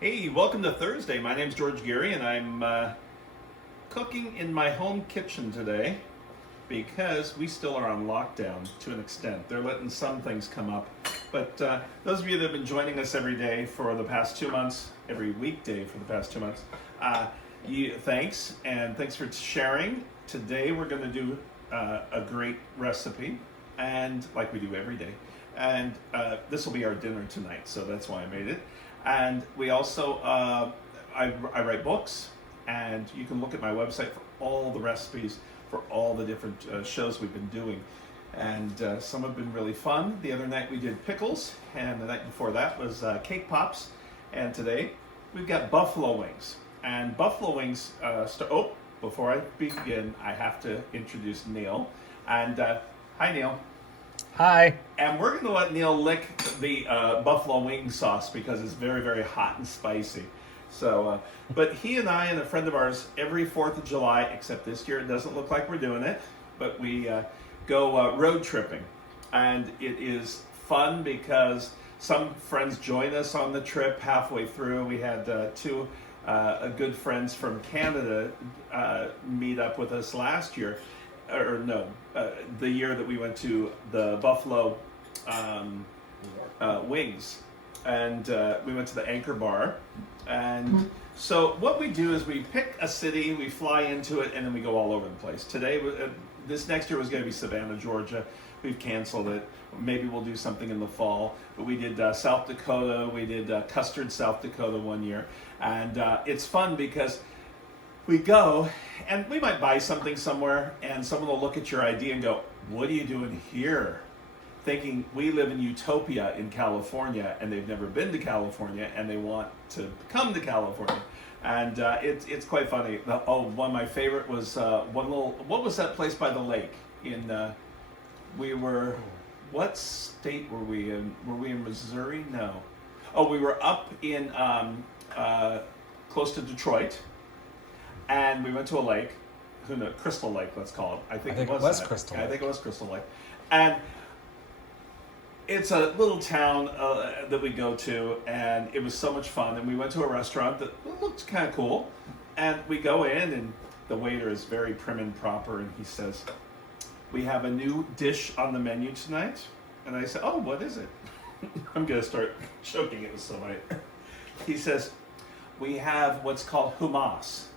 Hey, welcome to Thursday. My name's George Geary, and I'm cooking in my home kitchen today because we still are on lockdown to an extent. They're letting some things come up. But those of you that have been joining us every day for the past 2 months, every weekday for the past 2 months, thanks, and thanks for sharing. Today we're going to do a great recipe, and like we do every day. And this will be our dinner tonight, so that's why I made it. And we also, I write books, and you can look at my website for all the recipes for all the different shows we've been doing. And some have been really fun. The other night we did pickles, and the night before that was cake pops. And today we've got buffalo wings. And buffalo wings, before I begin, I have to introduce Neil. And hi, Neil. Hi. And we're going to let Neil lick the buffalo wing sauce because it's very, very hot and spicy. So, but he and I and a friend of ours, every 4th of July, except this year it doesn't look like we're doing it, but we go road tripping. And it is fun because some friends join us on the trip halfway through. We had two good friends from Canada meet up with us last year. The year that we went to the Buffalo Wings, and we went to the Anchor Bar. And so what we do is we pick a city, we fly into it, and then we go all over the place. Today, this next year was going to be Savannah, Georgia. We've canceled it. Maybe we'll do something in the fall. But we did South Dakota. We did Custard, South Dakota one year. And it's fun because we go, and we might buy something somewhere, and someone will look at your ID and go, "What are you doing here?" Thinking we live in utopia in California, and they've never been to California, and they want to come to California. And it's quite funny. One of my favorite was what was that place by the lake? What state were we in? Were we in Missouri? No. Oh, we were up in close to Detroit. And we went to a lake, Crystal Lake, let's call it. I think it was Crystal Lake. I think it was Crystal Lake. And it's a little town that we go to, and it was so much fun. And we went to a restaurant that looked kind of cool. And we go in, and the waiter is very prim and proper, and he says, "We have a new dish on the menu tonight." And I said, "Oh, what is it?" I'm going to start choking, it was so late. He says, "We have what's called hummus."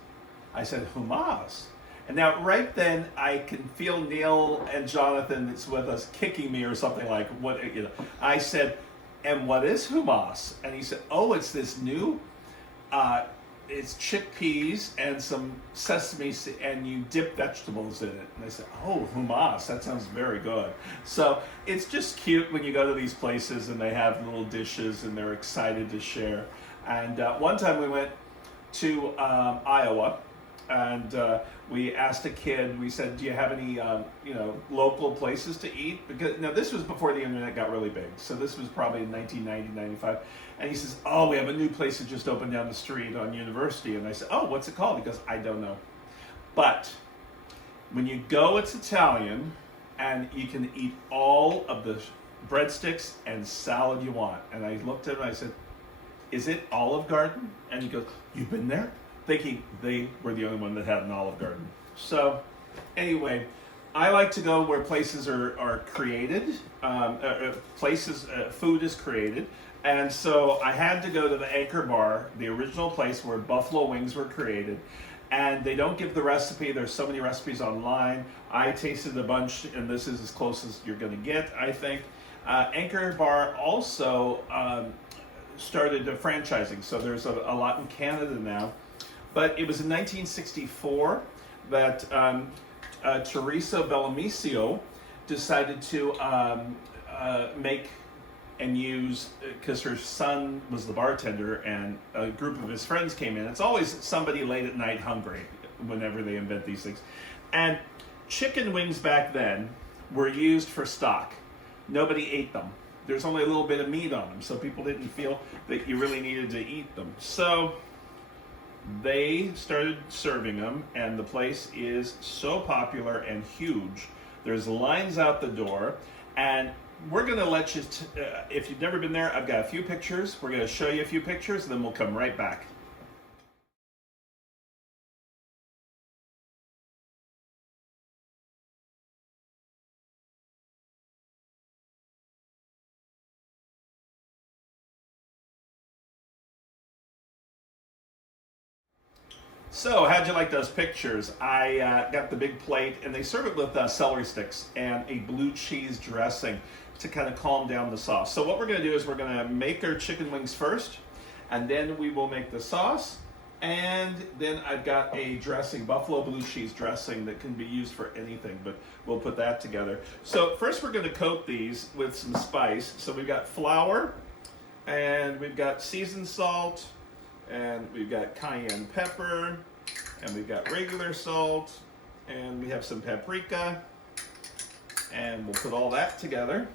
I said, "Hummus?" And now right then I can feel Neil and Jonathan that's with us kicking me or something like, what, you know. I said, "And what is hummus?" And he said, "Oh, it's this new, it's chickpeas and some sesame and you dip vegetables in it." And I said, "Oh, hummus, that sounds very good." So it's just cute when you go to these places and they have little dishes and they're excited to share. And one time we went to Iowa, and we asked a kid, we said, "Do you have any local places to eat?" Because now this was before the internet got really big, so this was probably in 1990, 95. And he says, "Oh, we have a new place that just opened down the street on University." And I said, "Oh, what's it called?" He goes, "I don't know. But when you go, it's Italian, and you can eat all of the breadsticks and salad you want." And I looked at him and I said, "Is it Olive Garden?" And he goes, "You've been there?" Thinking they were the only one that had an Olive Garden. So anyway, I like to go where places are created, food is created. And so I had to go to the Anchor Bar, the original place where buffalo wings were created. And they don't give the recipe. There's so many recipes online. I tasted a bunch, and this is as close as you're going to get, I think. Anchor Bar also started franchising. So there's a lot in Canada now. But it was in 1964 that Teresa Bellamicio decided to make and use, because her son was the bartender and a group of his friends came in. It's always somebody late at night hungry whenever they invent these things. And chicken wings back then were used for stock. Nobody ate them. There's only a little bit of meat on them, so people didn't feel that you really needed to eat them. So they started serving them, and the place is so popular and huge. There's lines out the door, and we're going to let you, if you've never been there, I've got a few pictures. We're going to show you a few pictures, and then we'll come right back. So, how'd you like those pictures? I got the big plate, and they serve it with celery sticks and a blue cheese dressing to kind of calm down the sauce. So what we're going to do is we're going to make our chicken wings first, and then we will make the sauce, and then I've got a dressing, buffalo blue cheese dressing that can be used for anything, but we'll put that together. So first we're going to coat these with some spice. So we've got flour, and we've got seasoned salt, and we've got cayenne pepper, and we've got regular salt, and we have some paprika, and we'll put all that together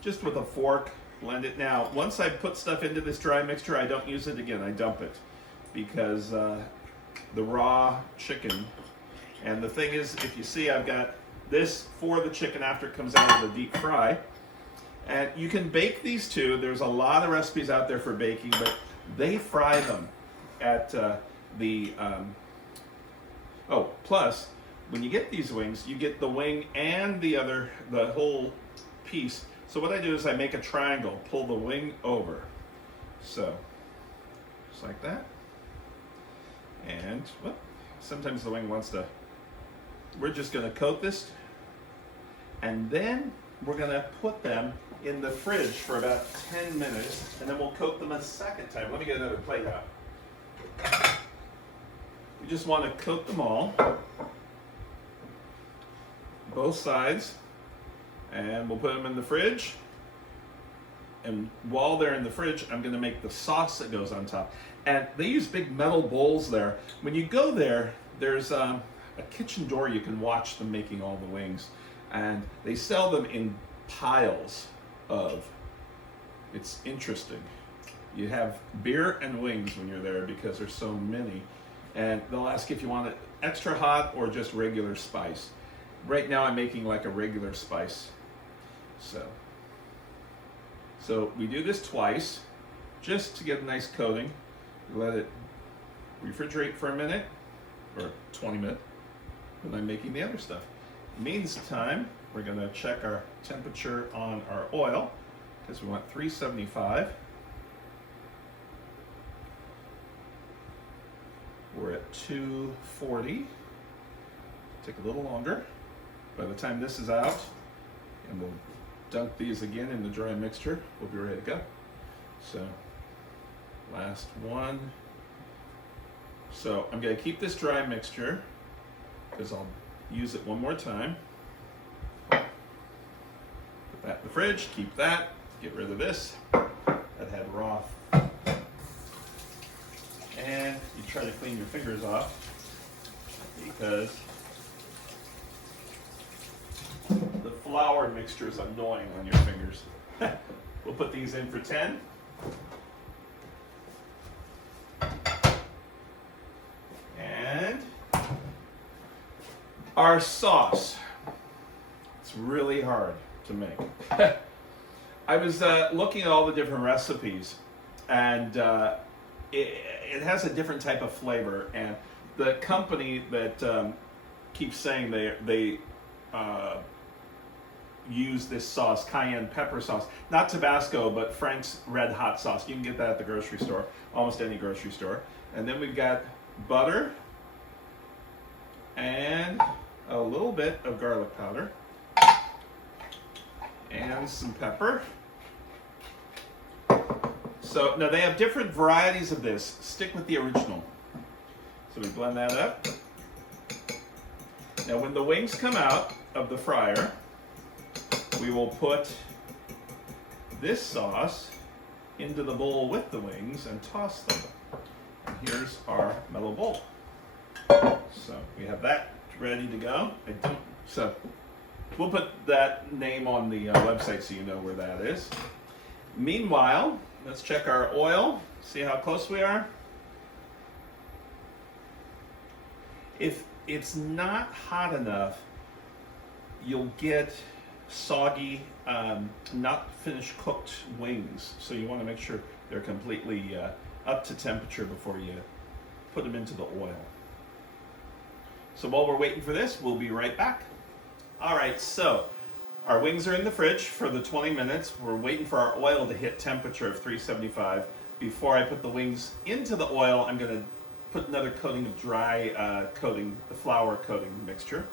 just with a fork, blend it. Now, once I put stuff into this dry mixture, I don't use it again, I dump it, because the raw chicken, and the thing is, if you see, I've got this for the chicken after it comes out of the deep fry, and you can bake these too. There's a lot of recipes out there for baking, but they fry them at plus, when you get these wings, you get the wing and the whole piece. So what I do is I make a triangle, pull the wing over. So, just like that. And, sometimes the wing wants to, we're just gonna coat this, and then we're gonna put them in the fridge for about 10 minutes, and then we'll coat them a second time. Let me get another plate out. We just want to coat them all, both sides, and we'll put them in the fridge. And while they're in the fridge, I'm going to make the sauce that goes on top. And they use big metal bowls there. When you go there, there's a kitchen door. You can watch them making all the wings, and they sell them in piles of, it's interesting. You have beer and wings when you're there because there's so many, and they'll ask if you want it extra hot or just regular spice. Right now I'm making like a regular spice. So we do this twice just to get a nice coating. We let it refrigerate for a minute or 20 minutes, and I'm making the other stuff. Meantime, we're going to check our temperature on our oil, because we want 375. We're at 240. Take a little longer. By the time this is out, and we'll dunk these again in the dry mixture, we'll be ready to go. So, last one. So I'm going to keep this dry mixture, because I'll use it one more time. Put that in the fridge, keep that, get rid of this. That had raw. And you try to clean your fingers off, because the flour mixture is annoying on your fingers. We'll put these in for 10. And our sauce. It's really hard to make. I was looking at all the different recipes, and it has a different type of flavor. And the company that keeps saying they use this sauce, cayenne pepper sauce, not Tabasco, but Frank's Red Hot sauce. You can get that at the grocery store, almost any grocery store. And then we've got butter and a little bit of garlic powder and some pepper. So now they have different varieties of this. Stick with the original. So we blend that up. Now when the wings come out of the fryer, we will put this sauce into the bowl with the wings and toss them. And here's our metal bowl. So we have that ready to go. So we'll put that name on the website so you know where that is. Meanwhile, let's check our oil, see how close we are. If it's not hot enough, you'll get soggy, not finished cooked wings. So you want to make sure they're completely up to temperature before you put them into the oil. So while we're waiting for this, we'll be right back. All right, so our wings are in the fridge for the 20 minutes. We're waiting for our oil to hit temperature of 375. Before I put the wings into the oil, I'm going to put another coating of dry coating, the flour coating mixture.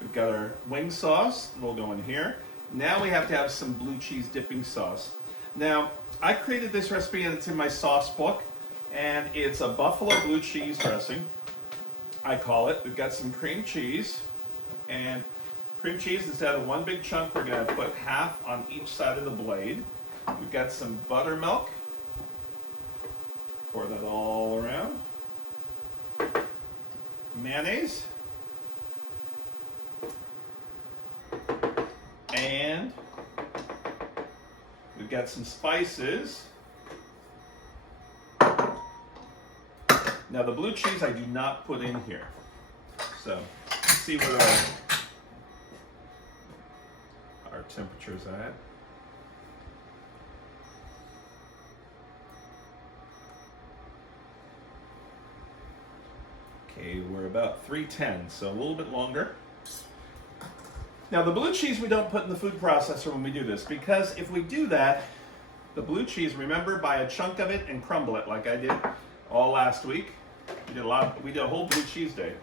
We've got our wing sauce, it'll go in here. Now we have to have some blue cheese dipping sauce. Now, I created this recipe and it's in my sauce book, and it's a buffalo blue cheese dressing, I call it. We've got some cream cheese, and cream cheese, instead of one big chunk, we're gonna put half on each side of the blade. We've got some buttermilk. Pour that all around. Mayonnaise. And we've got some spices. Now the blue cheese I do not put in here. So let's see where our temperature's at. Okay, we're about 310, so a little bit longer. Now the blue cheese we don't put in the food processor when we do this, because if we do that, the blue cheese, remember, buy a chunk of it and crumble it like I did all last week. We did a whole blue cheese day.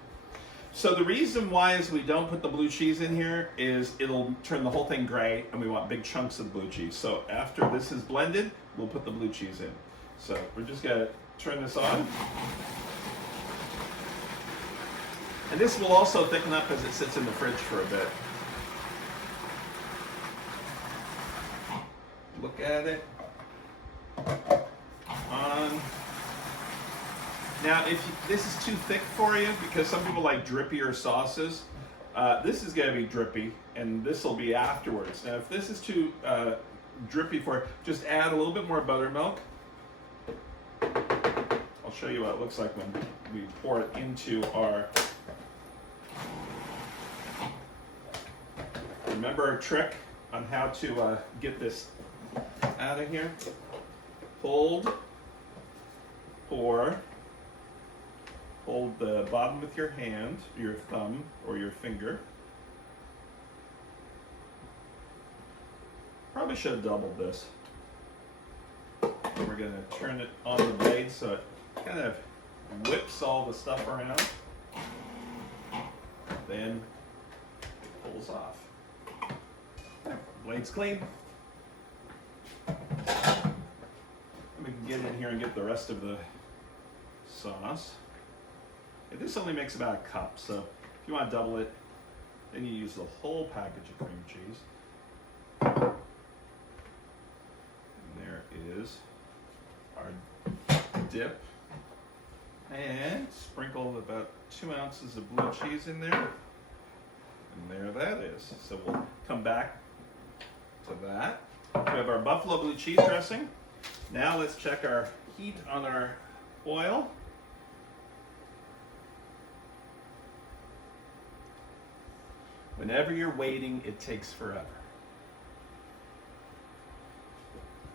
So the reason why is we don't put the blue cheese in here is it'll turn the whole thing gray, and we want big chunks of blue cheese. So after this is blended, we'll put the blue cheese in. So we're just gonna turn this on. And this will also thicken up as it sits in the fridge for a bit. Look at it. On. Now, if this is too thick for you, because some people like drippier sauces, this is going to be drippy, and this will be afterwards. Now, if this is too drippy for you, just add a little bit more buttermilk. I'll show you what it looks like when we pour it into our... Remember our trick on how to get this out of here? Hold, pour, hold the bottom with your hand, your thumb, or your finger. Probably should have doubled this. And we're going to turn it on the blade so it kind of whips all the stuff around. Then it pulls off. Blade's clean. And we can get in here and get the rest of the sauce. And this only makes about a cup, so if you want to double it, then you use the whole package of cream cheese. And there is our dip. And sprinkle about 2 ounces of blue cheese in there. And there that is. So we'll come back to that. We have our buffalo blue cheese dressing. Now let's check our heat on our oil. Whenever you're waiting, it takes forever.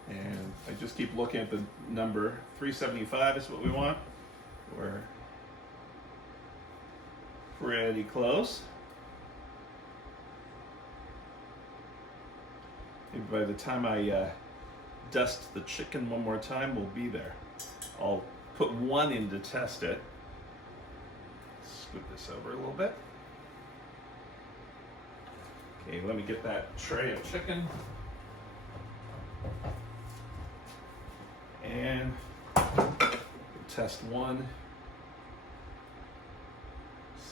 And I just keep looking at the number. 375 is what we want. We're pretty close. Maybe by the time I dust the chicken one more time, we'll be there. I'll put one in to test it. Scoot this over a little bit. Okay, let me get that tray of chicken. And test one.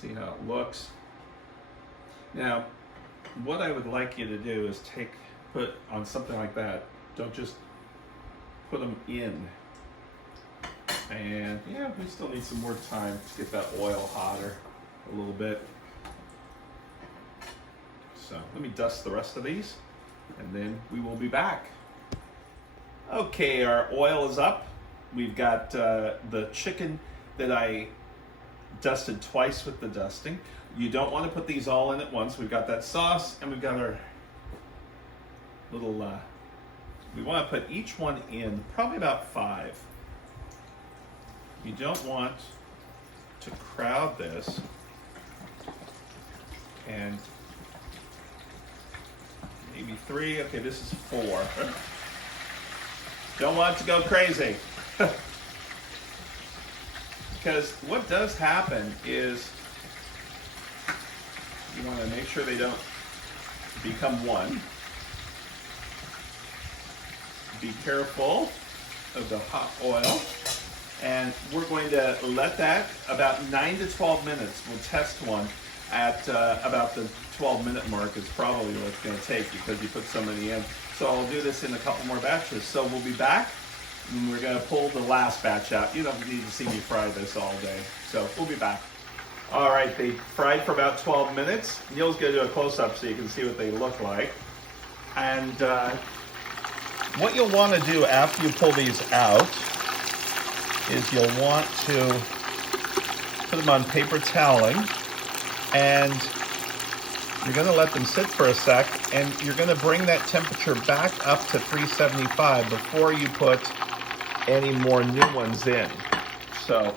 See how it looks. Now, what I would like you to do is put on something like that. Don't just put them in. And yeah, we still need some more time to get that oil hotter a little bit. So let me dust the rest of these and then we will be back. Okay, our oil is up. We've got the chicken that I dusted twice with the dusting. You don't want to put these all in at once. We've got that sauce and we've got our little, we want to put each one in probably about 5. You don't want to crowd this, and maybe 3. Okay, this is 4. Don't want it to go crazy. Because what does happen is you want to make sure they don't become one. Be careful of the hot oil. And we're going to let that about 9 to 12 minutes. We'll test one at about the 12-minute mark is probably what it's going to take because you put so many in. So I'll do this in a couple more batches. So we'll be back and we're going to pull the last batch out. You don't need to see me fry this all day. So we'll be back. All right, they fried for about 12 minutes. Neil's going to do a close-up so you can see what they look like. And what you'll want to do after you pull these out is you'll want to put them on paper toweling, and you're going to let them sit for a sec, and you're going to bring that temperature back up to 375 before you put any more new ones in. So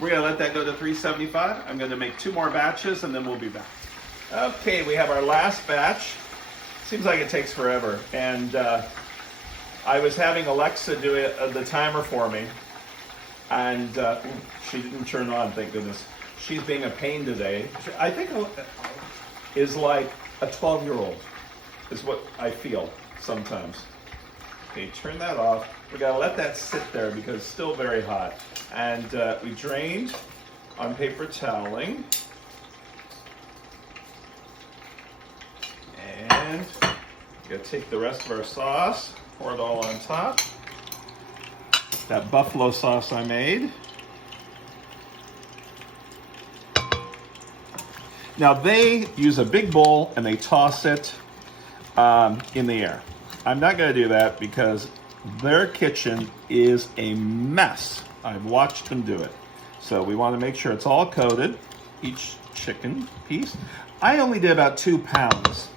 we're going to let that go to 375. I'm going to make 2 more batches, and then we'll be back. Okay, we have our last batch. Seems like it takes forever, and I was having Alexa do the timer for me. And she didn't turn on, thank goodness. She's being a pain today. I think is like a 12-year-old, is what I feel sometimes. Okay, turn that off. We gotta let that sit there because it's still very hot. And we drained on paper toweling. And we're gonna take the rest of our sauce, pour it all on top. That buffalo sauce I made. Now they use a big bowl and they toss it in the air. I'm not going to do that because their kitchen is a mess. I've watched them do it. So we want to make sure it's all coated, each chicken piece. I only did about 2 pounds.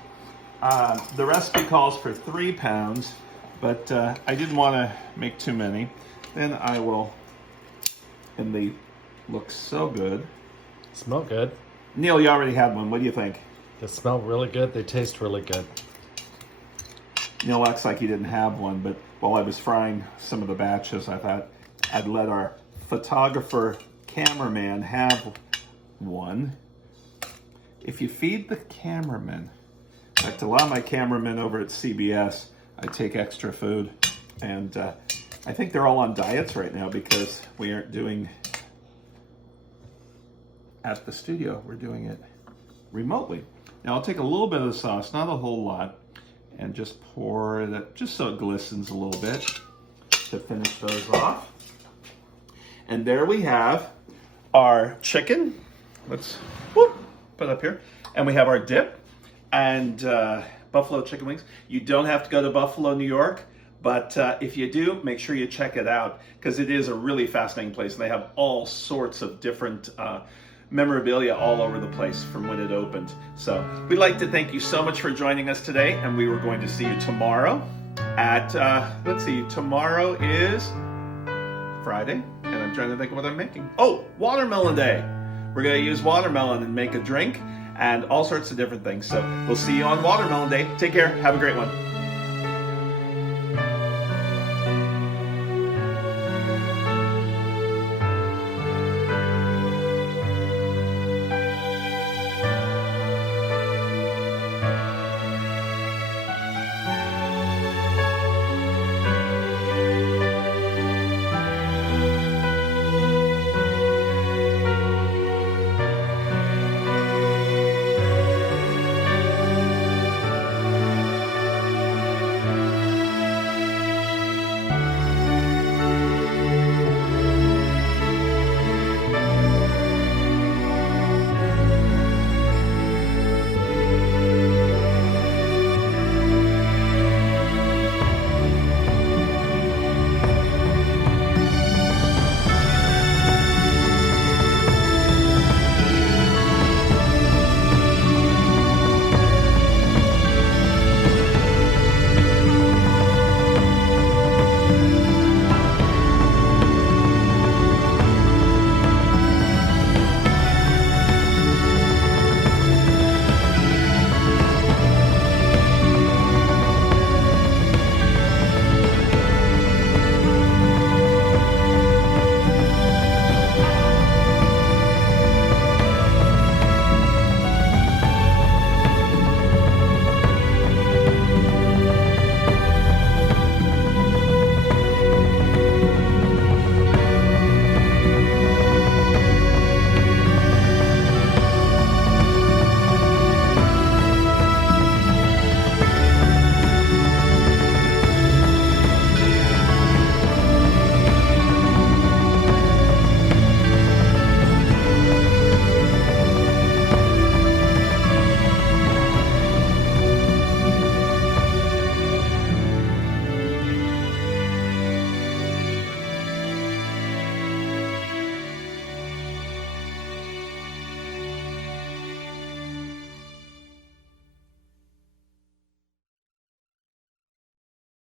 The recipe calls for 3 pounds, but I didn't want to make too many. Then I will, and they look so good. Smell good. Neil, you already had one. What do you think? They smell really good. They taste really good. Neil acts like he didn't have one, but while I was frying some of the batches, I thought I'd let our photographer cameraman have one. If you feed the cameraman, in fact, a lot of my cameramen over at CBS, I take extra food, and I think they're all on diets right now because we aren't doing at the studio. We're doing it remotely. Now I'll take a little bit of the sauce, not a whole lot, and just pour it, just so it glistens a little bit to finish those off. And there we have our chicken. Let's put it up here. And we have our dip and buffalo chicken wings. You don't have to go to Buffalo, New York. But if you do, make sure you check it out because it is a really fascinating place. And they have all sorts of different memorabilia all over the place from when it opened. So we'd like to thank you so much for joining us today. And we were going to see you tomorrow at, let's see, tomorrow is Friday. And I'm trying to think of what I'm making. Oh, Watermelon Day. We're going to use watermelon and make a drink and all sorts of different things. So we'll see you on Watermelon Day. Take care. Have a great one.